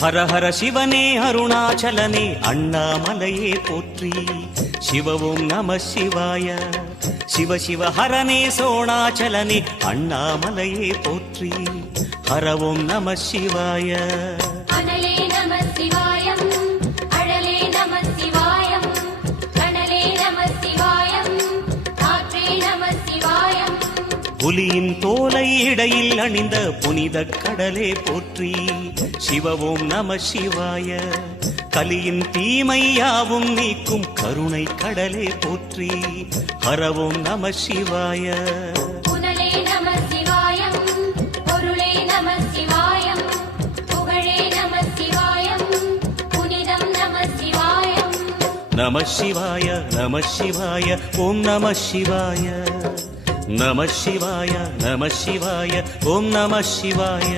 ஹர ஹர சிவனே அருணாச்சலனே அண்ணாமலையே போற்றி. சிவ ஓம் நம சிவாய. சிவ சிவ ஹரனே சோணாச்சலனே அண்ணாமலையே போற்றி. ஹர ஓம் நம சிவாய. அனலே நம சிவாயம், அழலே நம சிவாயம், கனலே நம சிவாயம், காற்றே நம சிவாயம். புலியின் தோலை இடையில் அணிந்த புனித கடலே போற்றி. சிவ ஓம் நம சிவாய. கலியின் தீமையாவும் நீக்கும் கருணை கடலே போற்றி. ஹர ஓம் நம சிவாய. புனலே நம சிவாயம், பொருளே நம சிவாயம், புகழே நம சிவாயம், புனிதம் நம சிவாயம். நம சிவாய நம சிவாய ஓம் நம சிவாய. நம சிவாய நம சிவாய ஓம் நம சிவாய.